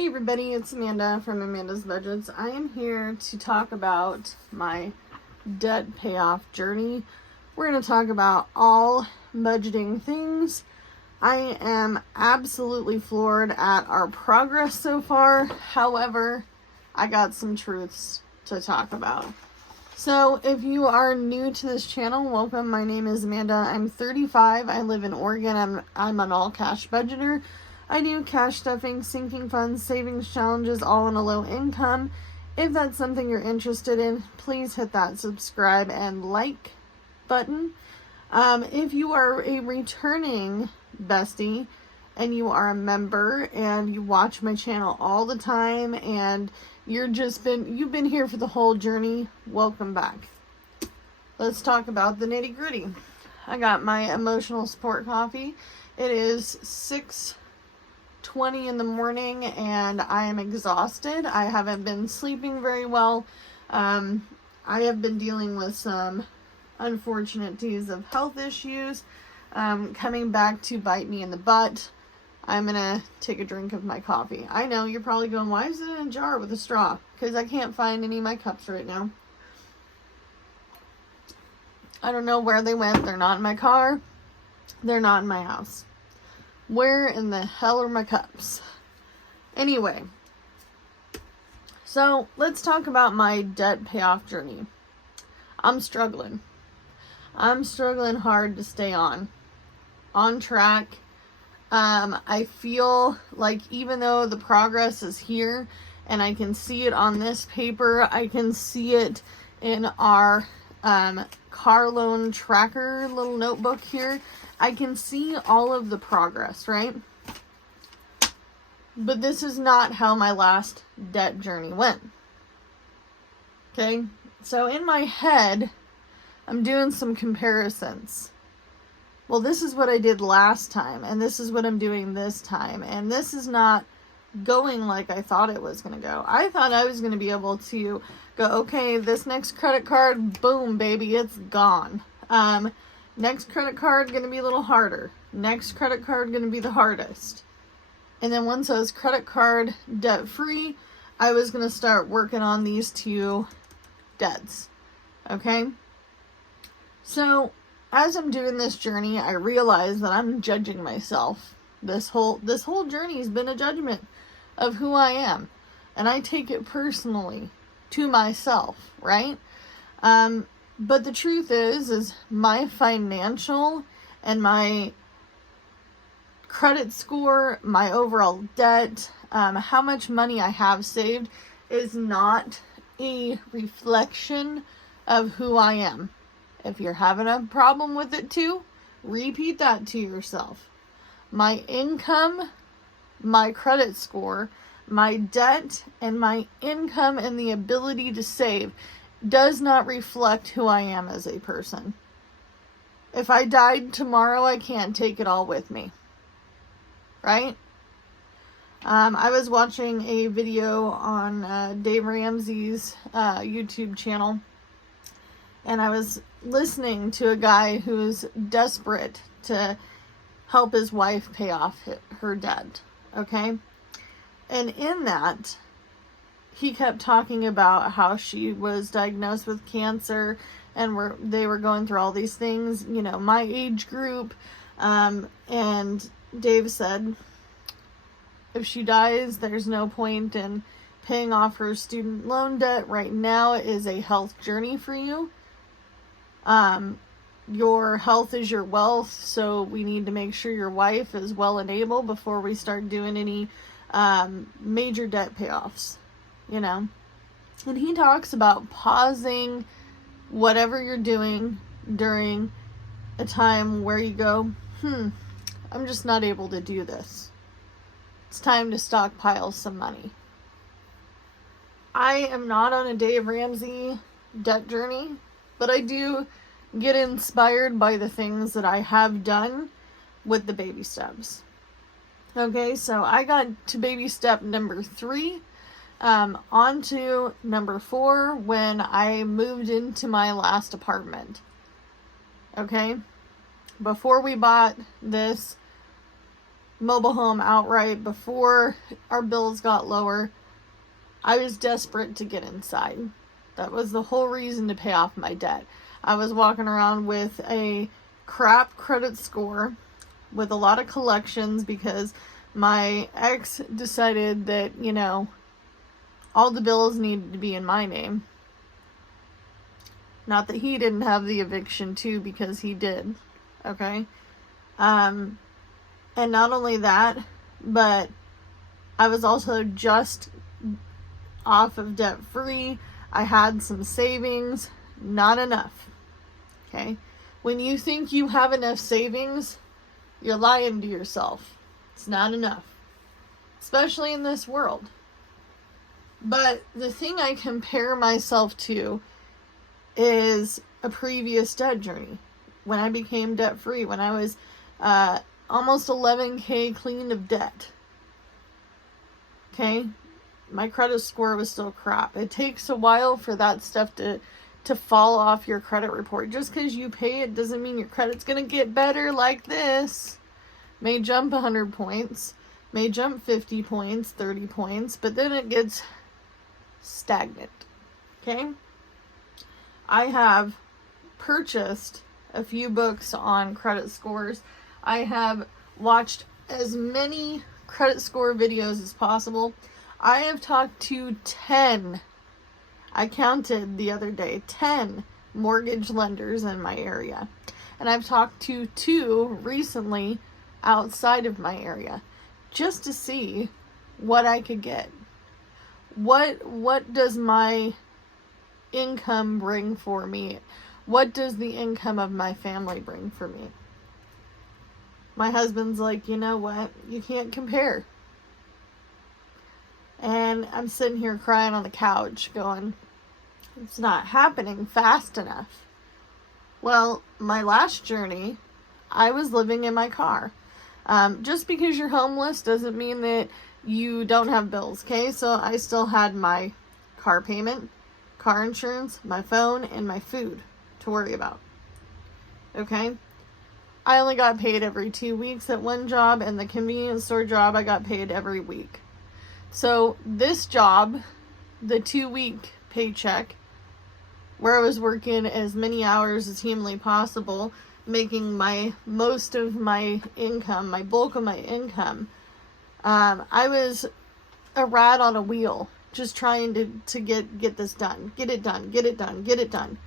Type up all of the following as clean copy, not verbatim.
Hey everybody, it's Amanda from Amanda's Budgets. I am here to talk about my debt payoff journey. We're going to talk about all budgeting things. I am absolutely floored at our progress so far. However, I got some truths to talk about. So if you are new to this channel, welcome. My name is Amanda. I'm 35. I live in Oregon. I'm an all cash budgeter. I do cash stuffing, sinking funds, savings challenges, all on a low income. If that's something you're interested in, please hit that subscribe and like button. If you are a returning bestie and you are a member and you watch my channel all the time and you've been here for the whole journey, welcome back. Let's talk about the nitty gritty. I got my emotional support coffee. It is 6:20 in the morning and I am exhausted. I haven't been sleeping very well. I have been dealing with some unfortunities of health issues coming back to bite me in the butt. I'm gonna take a drink of my coffee. I know you're probably going, why is it in a jar with a straw? Because I can't find any of my cups right now. I don't know where they went. They're not in my car. They're not in my house. Where in the hell are my cups? Anyway, so let's talk about my debt payoff journey. I'm struggling. I'm struggling hard to stay on track. I feel like even though the progress is here and I can see it on this paper, I can see it in our car loan tracker little notebook here. I can see all of the progress, right? But this is not how my last debt journey went. Okay? So in my head, I'm doing some comparisons. Well, this is what I did last time, and this is what I'm doing this time, and this is not going like I thought it was going to go. I thought I was going to be able to go, okay, this next credit card, boom, baby, it's gone. Next credit card going to be a little harder. Next credit card going to be the hardest. And then once I was credit card debt free, I was going to start working on these two debts. Okay? So as I'm doing this journey, I realize that I'm judging myself. This whole journey has been a judgment of who I am. And I take it personally to myself, right? But the truth is my financial and my credit score, my overall debt, how much money I have saved is not a reflection of who I am. If you're having a problem with it too, repeat that to yourself. My income, my credit score, my debt, and my income and the ability to save does not reflect who I am as a person. If I died tomorrow, I can't take it all with me. Right? I was watching a video on Dave Ramsey's YouTube channel, and I was listening to a guy who's desperate to help his wife pay off her debt. Okay? And in that, he kept talking about how she was diagnosed with cancer and they were going through all these things, you know, my age group. And Dave said, if she dies, there's no point in paying off her student loan debt. Right now is a health journey for you. Your health is your wealth, so we need to make sure your wife is well and able before we start doing any major debt payoffs. You know, and he talks about pausing whatever you're doing during a time where you go, I'm just not able to do this. It's time to stockpile some money. I am not on a Dave Ramsey debt journey, but I do get inspired by the things that I have done with the baby steps. Okay, so I got to baby step number 3. On to number 4 when I moved into my last apartment. Okay? Before we bought this, mobile home outright before our bills got lower. I was desperate to get inside. That was the whole reason to pay off my debt. I was walking around with a crap credit score with a lot of collections because my ex decided that, you know, all the bills needed to be in my name. Not that he didn't have the eviction too, because he did. Okay? And not only that, but I was also just off of debt free. I had some savings, not enough. Okay? When you think you have enough savings, you're lying to yourself. It's not enough. Especially in this world. But the thing I compare myself to is a previous debt journey. When I became debt free, when I was almost $11,000 clean of debt. Okay? My credit score was still crap. It takes a while for that stuff to fall off your credit report. Just because you pay it doesn't mean your credit's going to get better like this. May jump 100 points. May jump 50 points, 30 points. But then it gets stagnant. Okay? I have purchased a few books on credit scores. I have watched as many credit score videos as possible. I have talked to 10, I counted the other day, 10 mortgage lenders in my area. And I've talked to 2 recently outside of my area just to see what I could get. What does my income bring for me? What does the income of my family bring for me? My husband's like, you know what? You can't compare. And I'm sitting here crying on the couch going, it's not happening fast enough. Well, my last journey, I was living in my car. Just because you're homeless doesn't mean that you don't have bills, okay? So I still had my car payment, car insurance, my phone, and my food to worry about. Okay? I only got paid every 2 weeks at one job, and the convenience store job I got paid every week. So this job, the 2-week paycheck, where I was working as many hours as humanly possible, making my most of my income, my bulk of my income, I was a rat on a wheel, just trying to get this done. Get it done, get it done, get it done.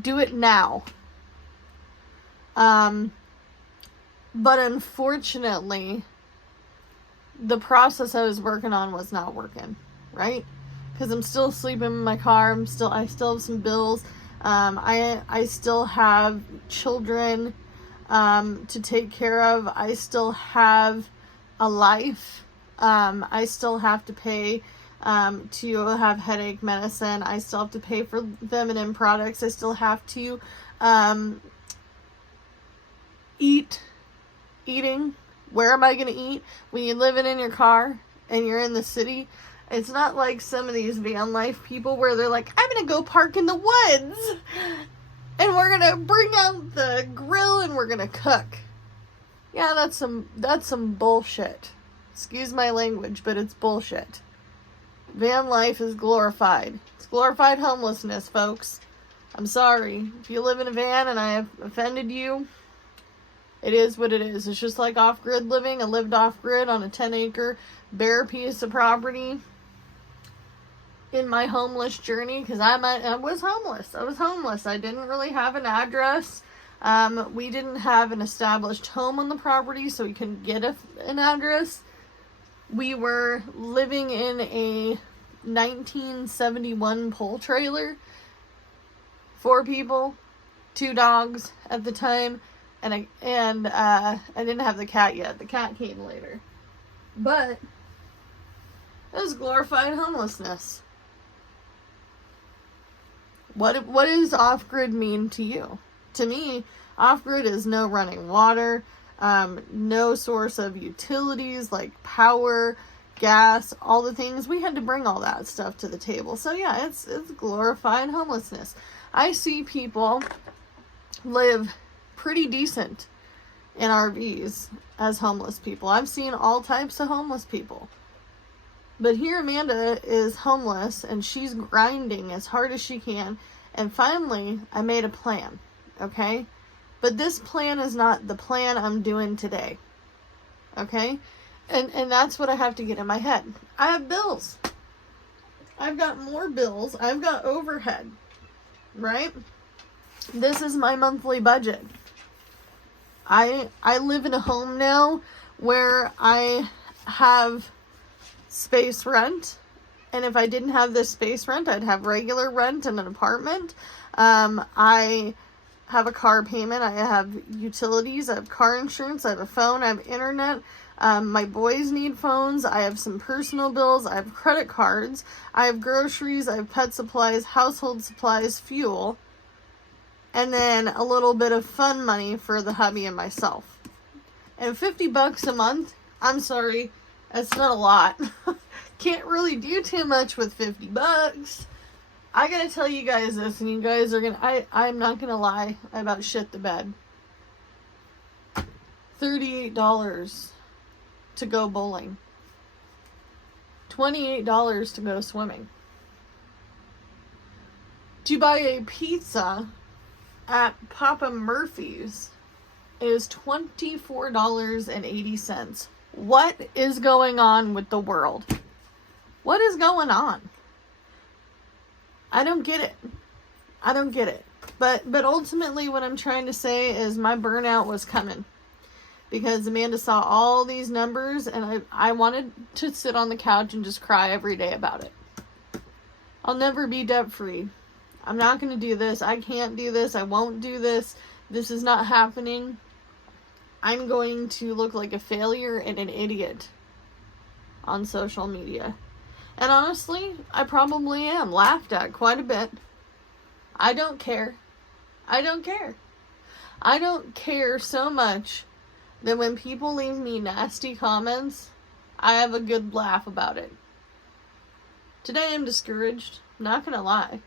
Do it now. But unfortunately, the process I was working on was not working, right? Because I'm still sleeping in my car. I still have some bills. I still have children to take care of. I still have a life. I still have to pay to have headache medicine. I still have to pay for feminine products. I still have to eating. Where am I going to eat? When you're living in your car and you're in the city, it's not like some of these van life people where they're like, I'm going to go park in the woods and we're going to bring out the grill and we're going to cook. Yeah, that's some bullshit. Excuse my language, but it's bullshit. Van life is glorified. It's glorified homelessness, folks. I'm sorry. If you live in a van and I have offended you, it is what it is. It's just like off-grid living. I lived off-grid on a 10-acre bare piece of property in my homeless journey because I was homeless. I was homeless. I didn't really have an address. We didn't have an established home on the property, so we couldn't get an address. We were living in a 1971 pole trailer. 4 people, 2 dogs at the time. And I didn't have the cat yet. The cat came later. But it was glorified homelessness. What does off-grid mean to you? To me, off-grid is no running water, no source of utilities like power, gas, all the things. We had to bring all that stuff to the table. So yeah, it's glorified homelessness. I see people live pretty decent in RVs as homeless people. I've seen all types of homeless people. But here Amanda is homeless and she's grinding as hard as she can. And finally, I made a plan, okay? But this plan is not the plan I'm doing today, okay? And that's what I have to get in my head. I have bills. I've got more bills. I've got overhead, right? This is my monthly budget. I live in a home now where I have space rent. And if I didn't have this space rent, I'd have regular rent in an apartment. I have a car payment. I have utilities. I have car insurance. I have a phone. I have internet. My boys need phones. I have some personal bills. I have credit cards. I have groceries. I have pet supplies, household supplies, fuel. And then a little bit of fun money for the hubby and myself. And $50 a month, I'm sorry, that's not a lot. Can't really do too much with $50. I gotta tell you guys this, and you guys are gonna, I'm not gonna lie, I about shit the bed. $38 to go bowling. $28 to go swimming. To buy a pizza at Papa Murphy's is $24.80. What is going on with the world? What is going on? I don't get it. I don't get it. But ultimately what I'm trying to say is my burnout was coming. Because Amanda saw all these numbers and I wanted to sit on the couch and just cry every day about it. I'll never be debt free. I'm not going to do this. I can't do this. I won't do this. This is not happening. I'm going to look like a failure and an idiot on social media. And honestly, I probably am laughed at quite a bit. I don't care. I don't care. I don't care so much that when people leave me nasty comments, I have a good laugh about it. Today I'm discouraged. I'm not going to lie.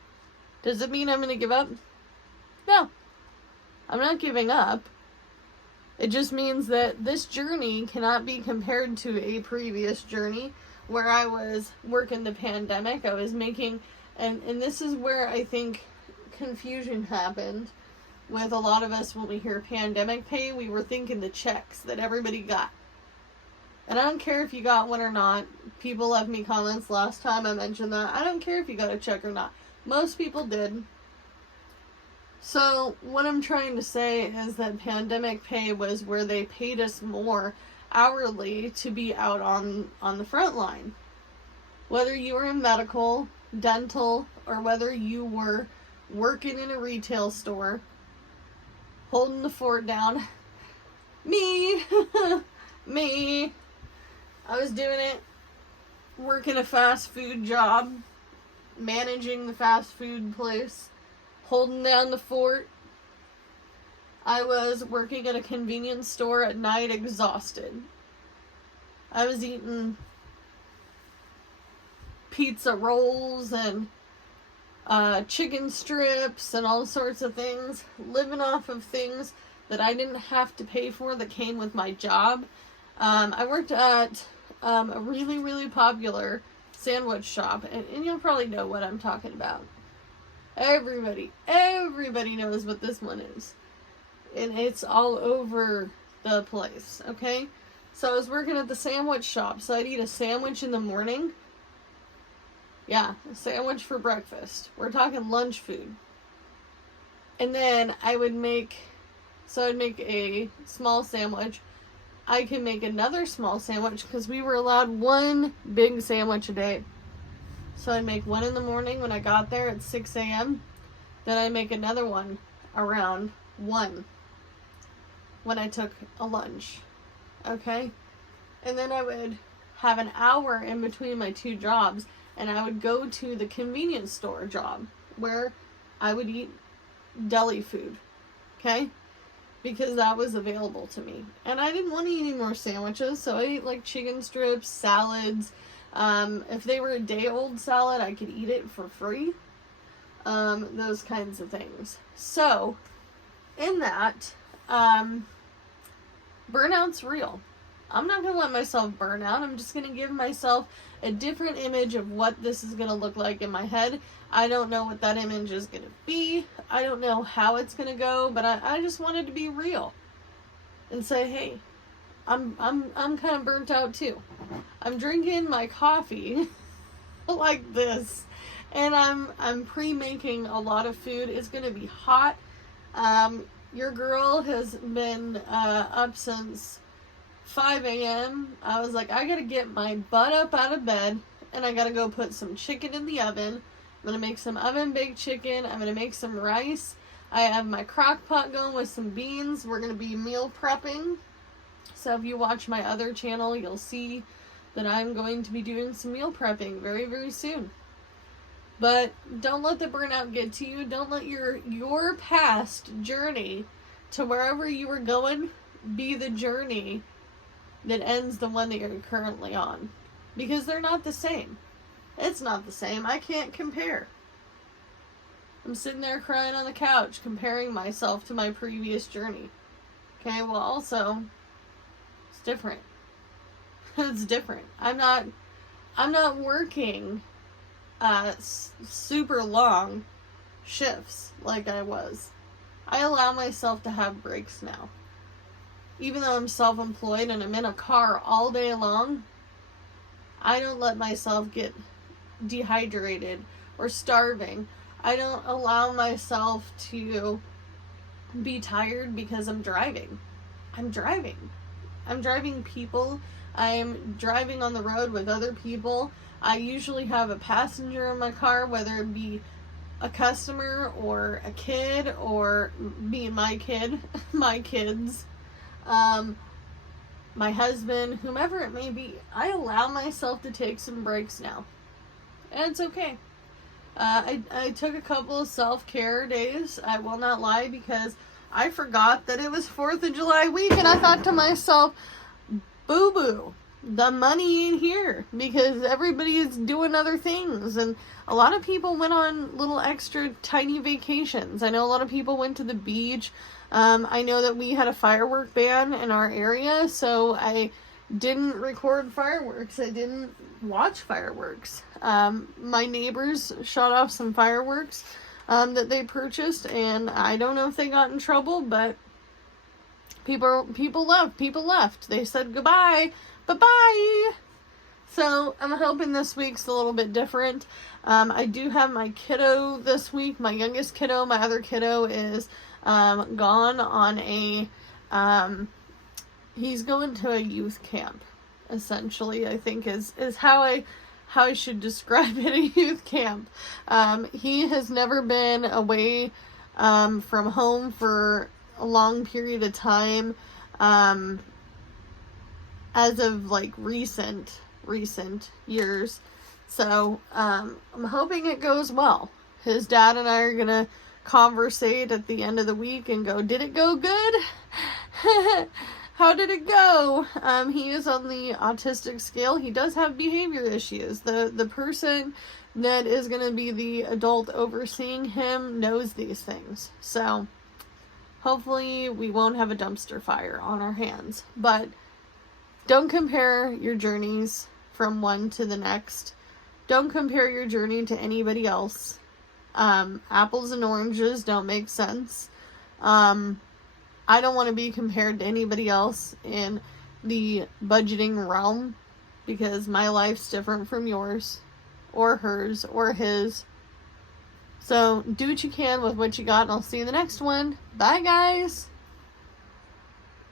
Does it mean I'm going to give up? No. I'm not giving up. It just means that this journey cannot be compared to a previous journey where I was working the pandemic. I was making, and this is where I think confusion happened with a lot of us when we hear pandemic pay. We were thinking the checks that everybody got. And I don't care if you got one or not. People left me comments last time I mentioned that. I don't care if you got a check or not. Most people did. So what I'm trying to say is that pandemic pay was where they paid us more hourly to be out on the front line. Whether you were in medical, dental, or whether you were working in a retail store, holding the fort down. Me. Me. I was doing it, working a fast food job, managing the fast food place, holding down the fort. I was working at a convenience store at night, exhausted. I was eating pizza rolls and chicken strips and all sorts of things, living off of things that I didn't have to pay for that came with my job. I worked at a really, really popular sandwich shop, and you'll probably know what I'm talking about. Everybody knows what this one is. And it's all over the place, okay? So I was working at the sandwich shop, so I'd eat a sandwich in the morning. Yeah, a sandwich for breakfast. We're talking lunch food. And then I'd make a small sandwich. I can make another small sandwich because we were allowed one big sandwich a day. So I'd make one in the morning when I got there at 6 a.m. Then I'd make another one around 1 when I took a lunch. Okay? And then I would have an hour in between my two jobs, and I would go to the convenience store job where I would eat deli food. Okay? Because that was available to me. And I didn't want to eat any more sandwiches, so I ate like chicken strips, salads. If they were a day-old salad, I could eat it for free. Those kinds of things. So, in that, Burnout's real. I'm not going to let myself burn out. I'm just going to give myself a different image of what this is going to look like in my head. I don't know what that image is going to be. I don't know how it's going to go, but I just wanted to be real and say, hey, I'm kind of burnt out too. I'm drinking my coffee like this, and I'm pre-making a lot of food. It's going to be hot. Your girl has been up since 5 a.m. I was like, I gotta get my butt up out of bed, and I gotta go put some chicken in the oven. I'm gonna make some oven-baked chicken. I'm gonna make some rice. I have my crock pot going with some beans. We're gonna be meal prepping. So if you watch my other channel, you'll see that I'm going to be doing some meal prepping very, very soon. But don't let the burnout get to you. Don't let your past journey to wherever you were going be the journey that ends the one that you're currently on. Because they're not the same. It's not the same. I can't compare. I'm sitting there crying on the couch, comparing myself to my previous journey. Okay, well also, it's different. It's different. I'm not working super long shifts like I was. I allow myself to have breaks now. Even though I'm self-employed and I'm in a car all day long, I don't let myself get dehydrated or starving. I don't allow myself to be tired because I'm driving. I'm driving people. I'm driving on the road with other people. I usually have a passenger in my car, whether it be a customer or a kid or me and my kid, my kids, my husband, whomever it may be. I allow myself to take some breaks now. And it's okay. I took a couple of self-care days, I will not lie, because I forgot that it was 4th of July week, and I thought to myself, boo-boo, the money in here, because everybody is doing other things, and a lot of people went on little extra tiny vacations. I know a lot of people went to the beach. I know that we had a firework ban in our area, so I didn't record fireworks. I didn't watch fireworks. My neighbors shot off some fireworks that they purchased, and I don't know if they got in trouble, but people left. They said goodbye. Bye-bye. So I'm hoping this week's a little bit different. I do have my kiddo this week. My youngest kiddo, my other kiddo is gone on a he's going to a youth camp, essentially, I think is how I should describe it, a youth camp. He has never been away from home for a long period of time, as of like recent years. So I'm hoping it goes well. His dad and I are gonna conversate at the end of the week and go, did it go good? How did it go? He is on the autistic scale. He does have behavior issues. The person that is going to be the adult overseeing him knows these things. So hopefully we won't have a dumpster fire on our hands. But don't compare your journeys from one to the next. Don't compare your journey to anybody else. Apples and oranges don't make sense. I don't want to be compared to anybody else in the budgeting realm, because my life's different from yours or hers or his. So do what you can with what you got, and I'll see you in the next one. Bye, guys.